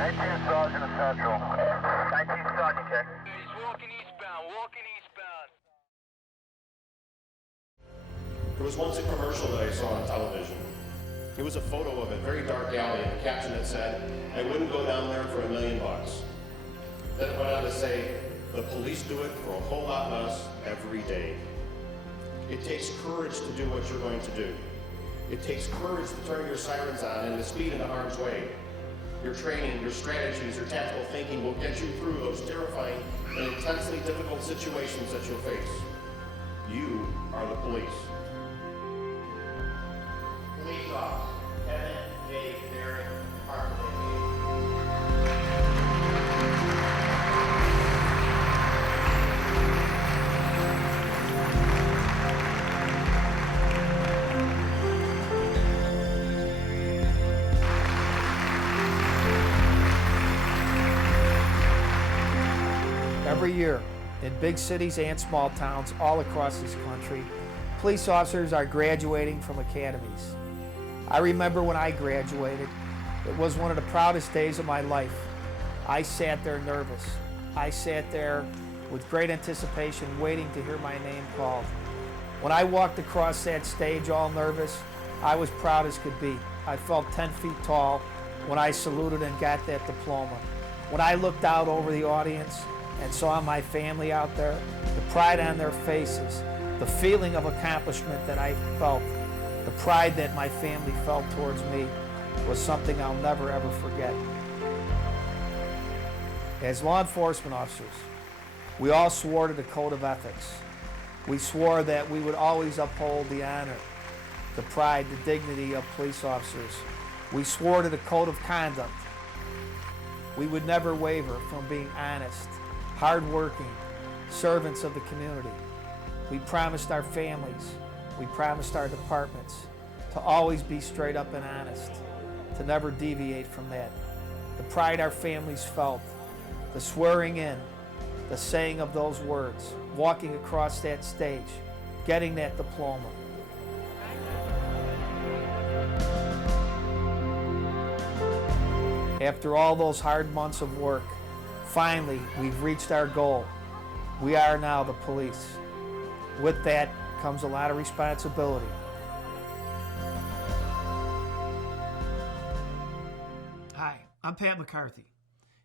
19 Sergeant of Central. 19 Sergeant, check. He's walking eastbound. There was once a commercial that I saw on television. It was a photo of a very dark alley, and the caption that said, "I wouldn't go down there for $1 million." Then it went on to say, "The police do it for a whole lot less every day." It takes courage to do what you're going to do. It takes courage to turn your sirens on and to speed into harm's way. Your training, your strategies, your tactical thinking will get you through those terrifying and intensely difficult situations that you'll face. You are the police. Police officer, Kevin J. Barrett, Department of Every year, in big cities and small towns all across this country, police officers are graduating from academies. I remember when I graduated, it was one of the proudest days of my life. I sat there nervous. I sat there with great anticipation, waiting to hear my name called. When I walked across that stage all nervous, I was proud as could be. I felt 10 feet tall when I saluted and got that diploma. When I looked out over the audience and saw my family out there, the pride on their faces, the feeling of accomplishment that I felt, the pride that my family felt towards me was something I'll never ever forget. As law enforcement officers, we all swore to the code of ethics. We swore that we would always uphold the honor, the pride, the dignity of police officers. We swore to the code of conduct. We would never waver from being honest, hardworking servants of the community. We promised our families, we promised our departments to always be straight up and honest, to never deviate from that. The pride our families felt, the swearing in, the saying of those words, walking across that stage, getting that diploma. After all those hard months of work, finally, we've reached our goal. We are now the police. With that comes a lot of responsibility. Hi, I'm Pat McCarthy.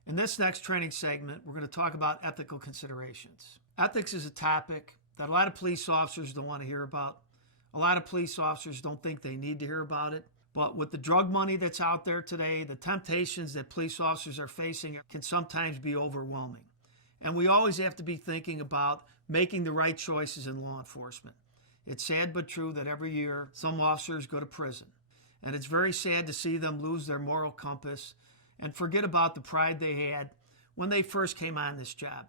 In this next training segment, we're going to talk about ethical considerations. Ethics is a topic that a lot of police officers don't want to hear about. A lot of police officers don't think they need to hear about it. But with the drug money that's out there today, the temptations that police officers are facing can sometimes be overwhelming. And we always have to be thinking about making the right choices in law enforcement. It's sad but true that every year some officers go to prison. And it's very sad to see them lose their moral compass and forget about the pride they had when they first came on this job.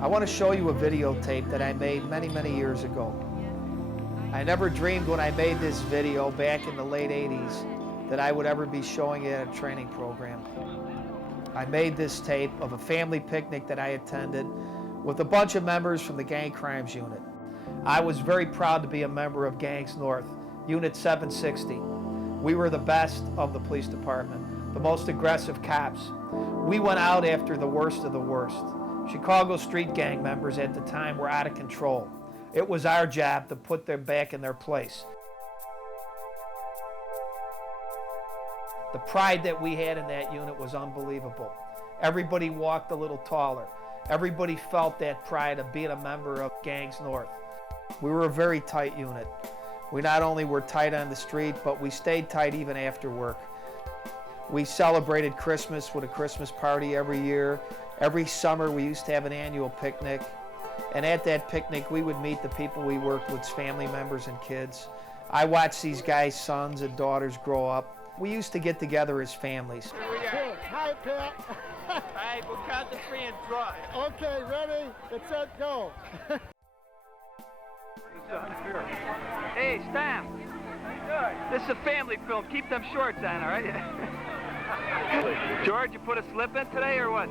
I want to show you a videotape that I made many, many years ago. I never dreamed when I made this video back in the late 80s that I would ever be showing it at a training program. I made this tape of a family picnic that I attended with a bunch of members from the Gang Crimes Unit. I was very proud to be a member of Gangs North, Unit 760. We were the best of the police department, the most aggressive cops. We went out after the worst of the worst. Chicago street gang members at the time were out of control. It was our job to put them back in their place. The pride that we had in that unit was unbelievable. Everybody walked a little taller. Everybody felt that pride of being a member of Gangs North. We were a very tight unit. We not only were tight on the street, but we stayed tight even after work. We celebrated Christmas with a Christmas party every year. Every summer we used to have an annual picnic. And at that picnic, we would meet the people we worked with, family members and kids. I watched these guys' sons and daughters grow up. We used to get together as families. Hi, Pat. Hey, we'll count the free and draw. Okay, ready? It's set, go. Hey, Stam. This is a family film. Keep them shorts on, all right? George, you put a slip in today or what?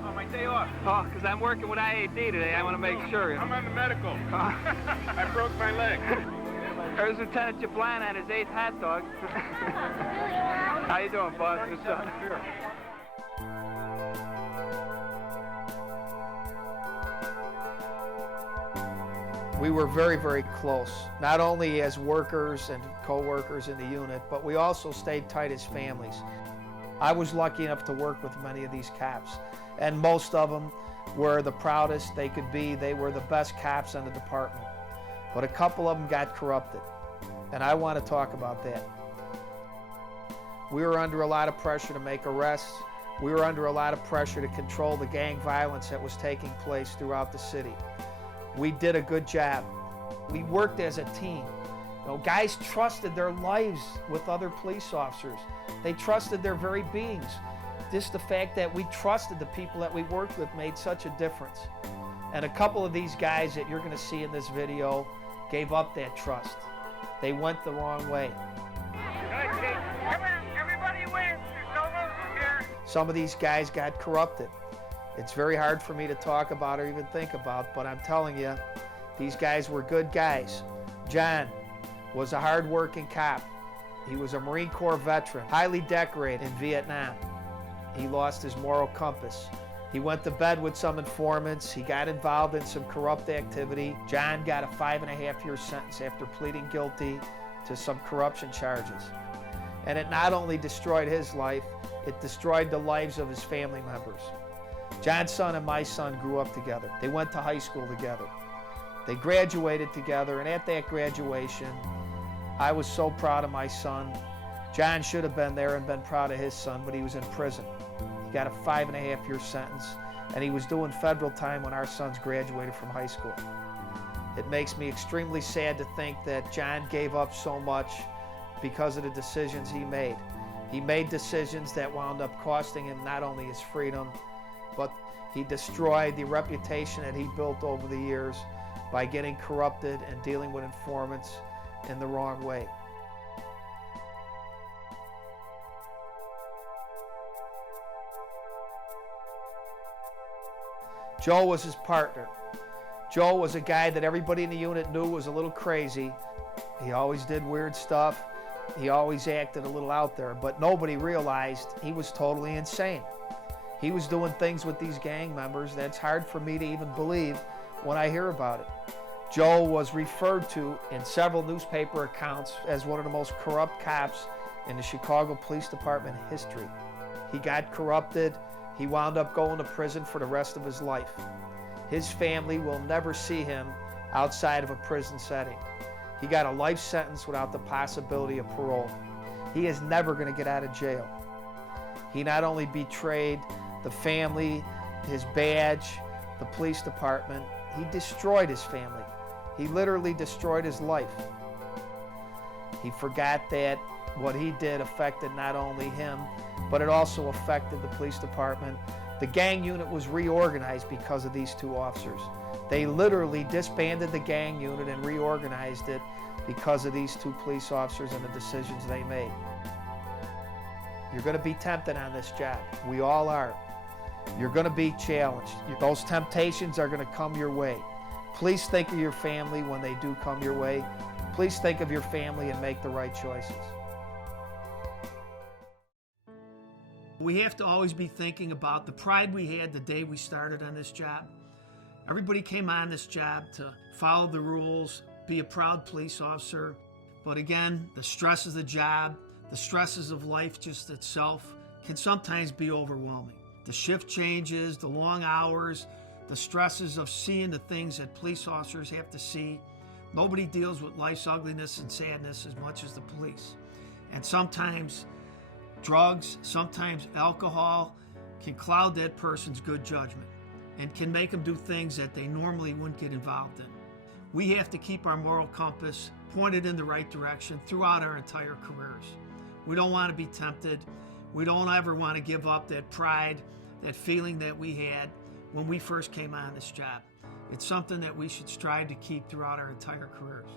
Oh, my day off. Oh, because I'm working with IAD today. I want to make sure. I'm on the medical. I broke my leg. There's Lieutenant Jablan and his 8th hot dog. How you doing, boss? What's up? We were very, very close, not only as workers and co-workers in the unit, but we also stayed tight as families. I was lucky enough to work with many of these cops, and most of them were the proudest they could be. They were the best cops in the department. But a couple of them got corrupted, and I want to talk about that. We were under a lot of pressure to make arrests. We were under a lot of pressure to control the gang violence that was taking place throughout the city. We did a good job. We worked as a team. You know, guys trusted their lives with other police officers. They trusted their very beings. Just the fact that we trusted the people that we worked with made such a difference. And a couple of these guys that you're going to see in this video gave up that trust. They went the wrong way. Everybody wins. There's no losers here. Some of these guys got corrupted. It's very hard for me to talk about or even think about, but I'm telling you, these guys were good guys. John was a hard-working cop. He was a Marine Corps veteran, highly decorated in Vietnam. He lost his moral compass. He went to bed with some informants. He got involved in some corrupt activity. John got a 5.5-year sentence after pleading guilty to some corruption charges. And it not only destroyed his life, it destroyed the lives of his family members. John's son and my son grew up together. They went to high school together. They graduated together, and at that graduation, I was so proud of my son. John should have been there and been proud of his son, but he was in prison. He got a 5.5-year sentence, and he was doing federal time when our sons graduated from high school. It makes me extremely sad to think that John gave up so much because of the decisions he made. He made decisions that wound up costing him not only his freedom, but he destroyed the reputation that he built over the years by getting corrupted and dealing with informants in the wrong way. Joe was his partner. Joe was a guy that everybody in the unit knew was a little crazy. He always did weird stuff. He always acted a little out there, but nobody realized he was totally insane. He was doing things with these gang members that's hard for me to even believe when I hear about it. Joe was referred to in several newspaper accounts as one of the most corrupt cops in the Chicago Police Department history. He got corrupted. He wound up going to prison for the rest of his life. His family will never see him outside of a prison setting. He got a life sentence without the possibility of parole. He is never going to get out of jail. He not only betrayed the family, his badge, the police department, he destroyed his family. He literally destroyed his life. He forgot that what he did affected not only him, but it also affected the police department. The gang unit was reorganized because of these two officers. They literally disbanded the gang unit and reorganized it because of these two police officers and the decisions they made. You're going to be tempted on this job. We all are. You're going to be challenged. Those temptations are going to come your way. Please think of your family when they do come your way. Please think of your family and make the right choices. We have to always be thinking about the pride we had the day we started on this job. Everybody came on this job to follow the rules, be a proud police officer. But again, the stress of the job, the stresses of life just itself can sometimes be overwhelming. The shift changes, the long hours, the stresses of seeing the things that police officers have to see. Nobody deals with life's ugliness and sadness as much as the police. And sometimes drugs, sometimes alcohol can cloud that person's good judgment and can make them do things that they normally wouldn't get involved in. We have to keep our moral compass pointed in the right direction throughout our entire careers. We don't want to be tempted. We don't ever want to give up that pride, that feeling that we had when we first came on this job. It's something that we should strive to keep throughout our entire careers.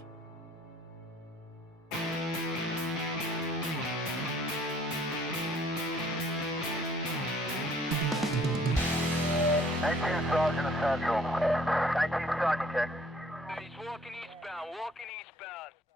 19 Sergeant Essential. 19 Sergeant, check. He's walking eastbound, walking eastbound.